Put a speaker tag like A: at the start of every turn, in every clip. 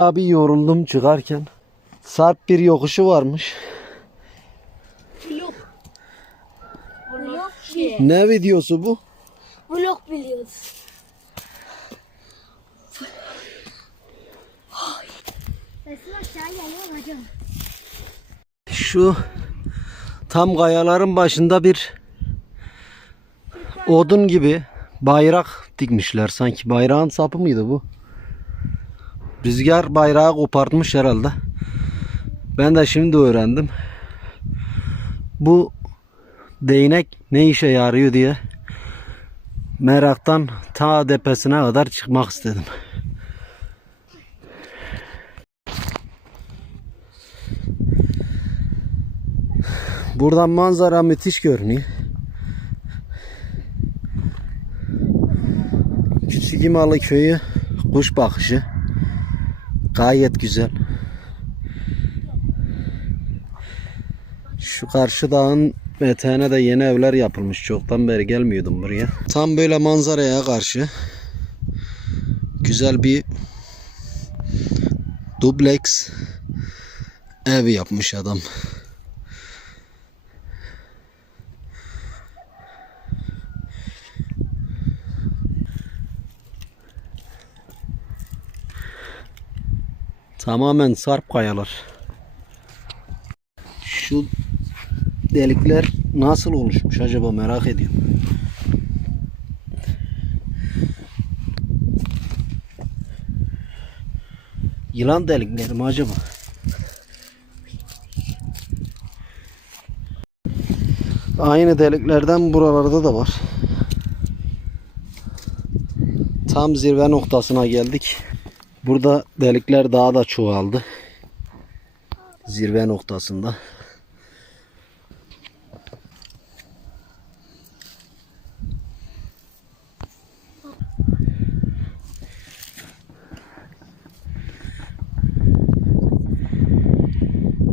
A: Abi yoruldum çıkarken. Sarp bir yokuşu varmış.
B: Vlog. Vlog ki.
A: Ne videosu bu?
B: Vlog hocam.
A: Şu tam kayaların başında bir odun gibi bayrak dikmişler. Sanki bayrağın sapı mıydı bu? Rüzgar bayrağı kopartmış herhalde. Ben de şimdi öğrendim. Bu değnek ne işe yarıyor diye meraktan ta tepesine kadar çıkmak istedim. Buradan manzara müthiş görünüyor. Küçük İmalı köyü kuş bakışı. Gayet güzel. Şu karşı dağın eteğine de yeni evler yapılmış. Çoktan beri gelmiyordum buraya. Tam böyle manzaraya karşı güzel bir dubleks ev yapmış adam. Tamamen sarp kayalar. Şu delikler nasıl oluşmuş acaba merak ediyorum. Yılan delikleri mi acaba? Aynı deliklerden buralarda da var. Tam zirve noktasına geldik. Burada delikler daha da çoğaldı. Zirve noktasında.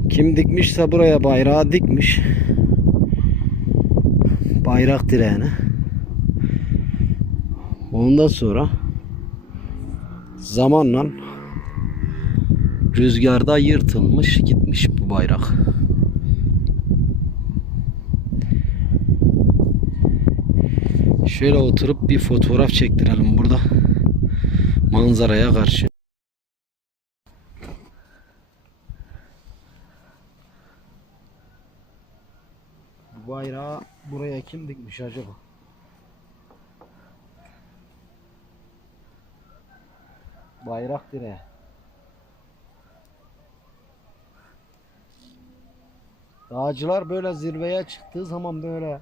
A: Kim dikmişse buraya bayrağı dikmiş. Bayrak direğine. Ondan sonra zamanla rüzgarda yırtılmış gitmiş bu bayrak. Şöyle oturup bir fotoğraf çektirelim burada. Manzaraya karşı. Bayrağı buraya kim dikmiş acaba? Bayrak direği. Dağcılar böyle zirveye çıktığı zaman böyle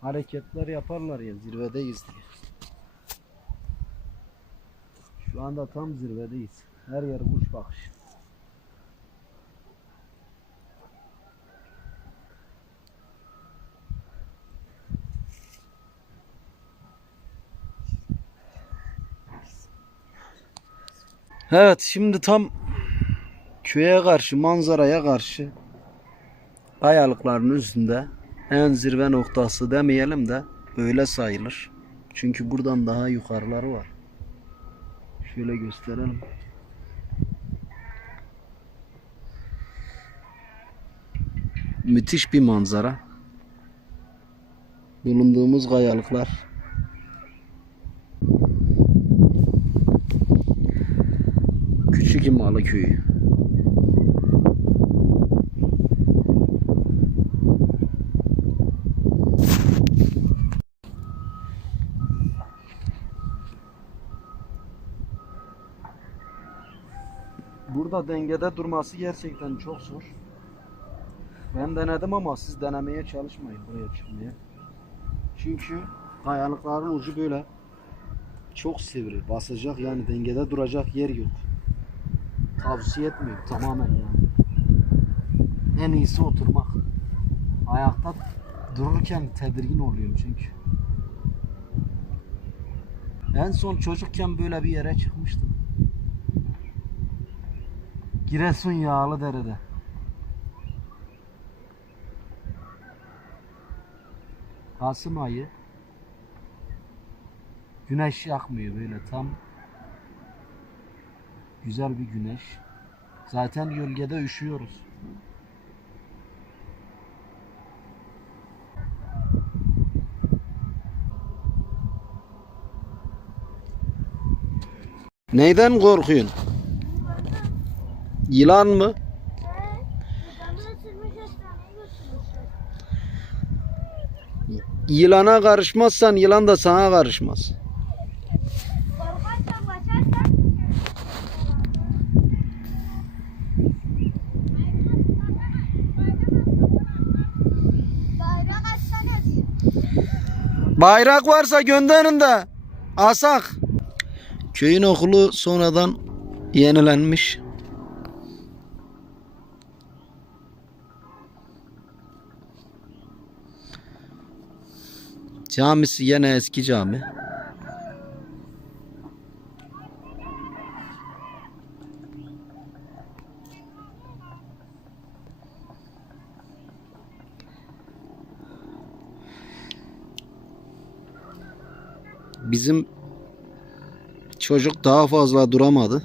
A: hareketler yaparlar ya zirvedeyiz diye. Şu anda tam zirvedeyiz. Her yer kuş bakışı. Evet şimdi tam köye karşı manzaraya karşı kayalıkların üstünde en zirve noktası demeyelim de öyle sayılır. Çünkü buradan daha yukarıları var. Şöyle gösterelim. Müthiş bir manzara. Bulunduğumuz kayalıklar Küçük İmalı Köyü. Burada dengede durması gerçekten çok zor. Ben denedim ama siz denemeye çalışmayın buraya çıkmaya. Çünkü kayalıkların ucu böyle çok sivri, basacak yani dengede duracak yer yok. Tavsiye etmiyorum tamamen yani. En iyisi oturmak. Ayakta dururken tedirgin oluyorum çünkü. En son çocukken böyle bir yere çıkmıştım. Giresun yağlı derede. Kasım ayı. Güneş yakmıyor böyle tam Güzel bir güneş. Zaten gölgede üşüyoruz. Neyden korkuyorsun? Yılan mı? Yılana karışmazsan yılan da sana karışmaz. Bayrak varsa gönderin de asak. Köyün okulu sonradan yenilenmiş. Camisi yine eski cami. Çocuk daha fazla duramadı.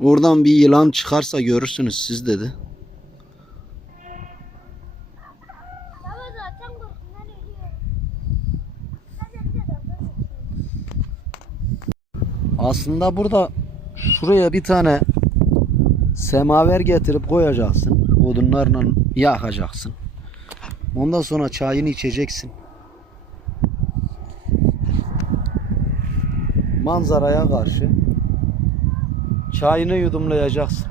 A: Oradan bir yılan çıkarsa görürsünüz siz dedi. Aslında burada şuraya bir tane semaver getirip koyacaksın. Odunlarla yakacaksın. Ondan sonra çayını içeceksin. Manzaraya karşı çayını yudumlayacaksın.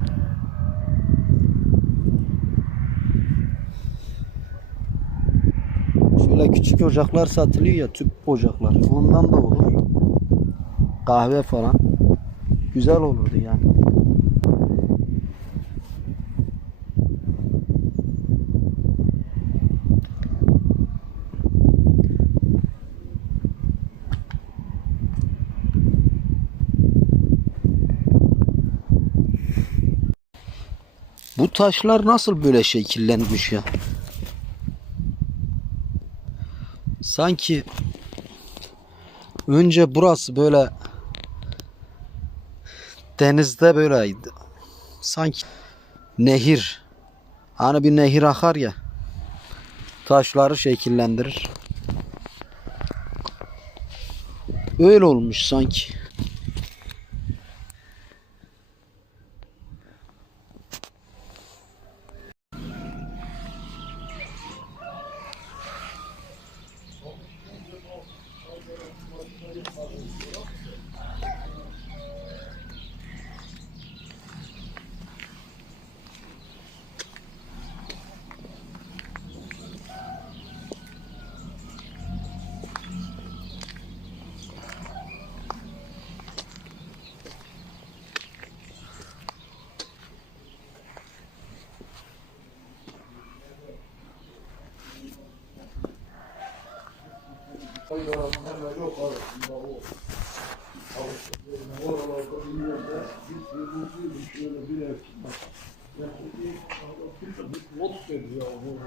A: Şöyle küçük ocaklar satılıyor ya tüp ocaklar. Ondan da olur. Kahve falan. Güzel olurdu yani. Bu taşlar nasıl böyle şekillenmiş ya? Sanki önce burası böyle denizde böyleydi. Sanki nehir. Hani bir nehir akar ya. Taşları şekillendirir. Öyle olmuş sanki.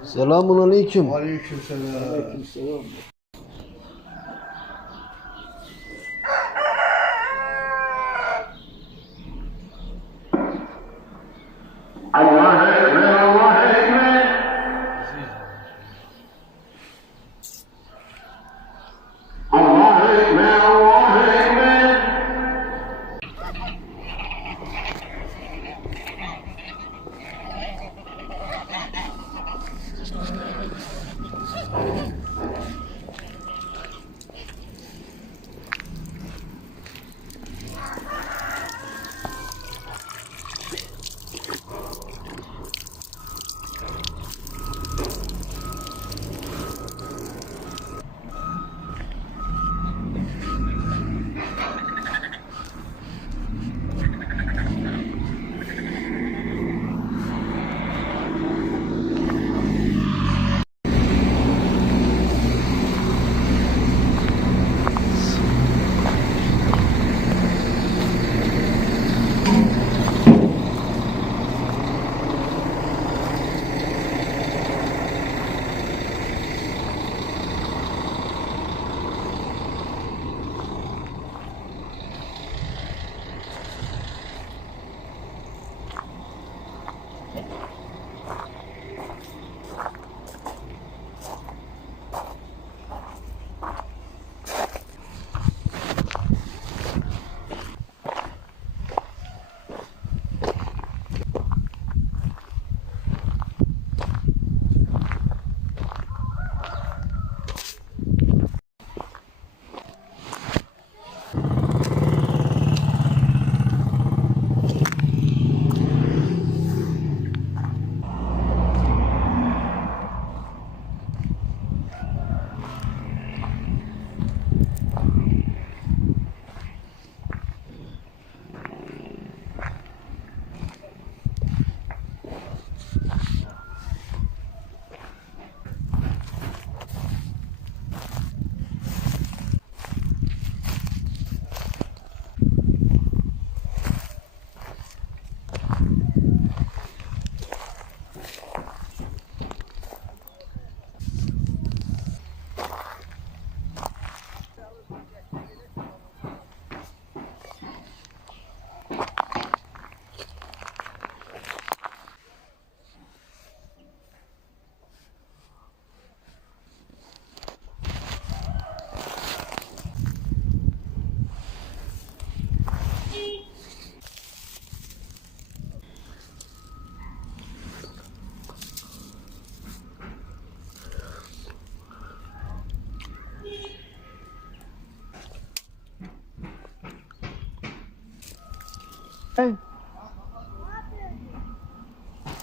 A: Selamun aleyküm.
C: Aleykümselam.
A: Hey.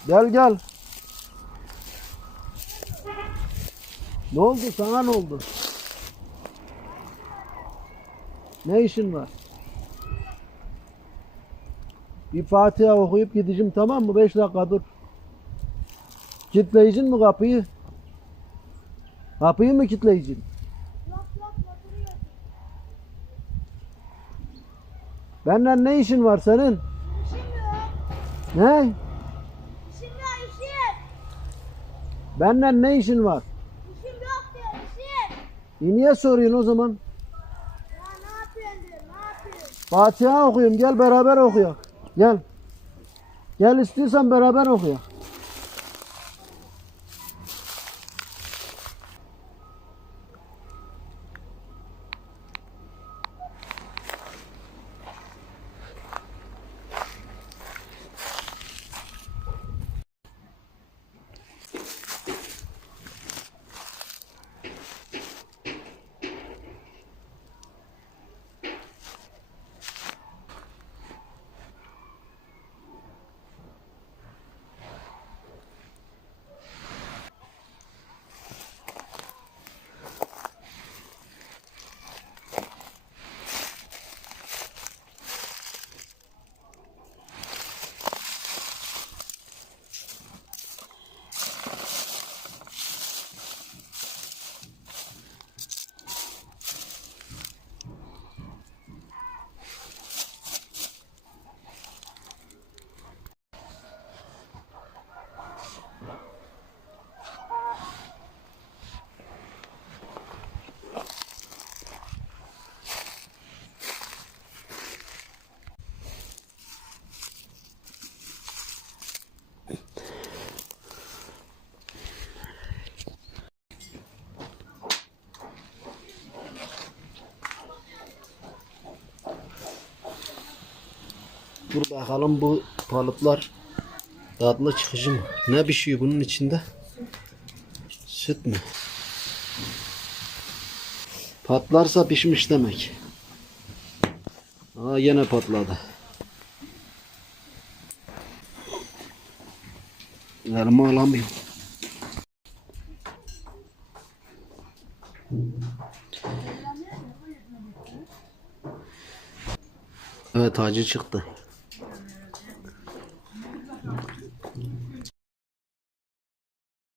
A: Gel gel. Ne oldu sana ne oldu? Ne işin var? Bir Fatiha okuyup gideceğim tamam mı? Beş dakika dur. Kitleyeceksin mi kapıyı? Kapıyı mı kitleyeceksin? Benden ne işin var senin?
B: Yok.
A: Ne?
B: İşim yok işim.
A: Benden ne işin var?
B: İşim yok diyor işim.
A: E niye soruyorsun o zaman?
B: Ya ne yapıyorsun diyor ne yapıyorsun?
A: Fatiha okuyayım gel beraber okuyak. Gel. Gel istiyorsan beraber okuyak. Dur bakalım bu balıklar tatlı çıkıcı mı? Ne pişiyor bunun içinde? Süt mü? Patlarsa pişmiş demek. Aa yine patladı. Elime alamıyorum. Evet acı çıktı.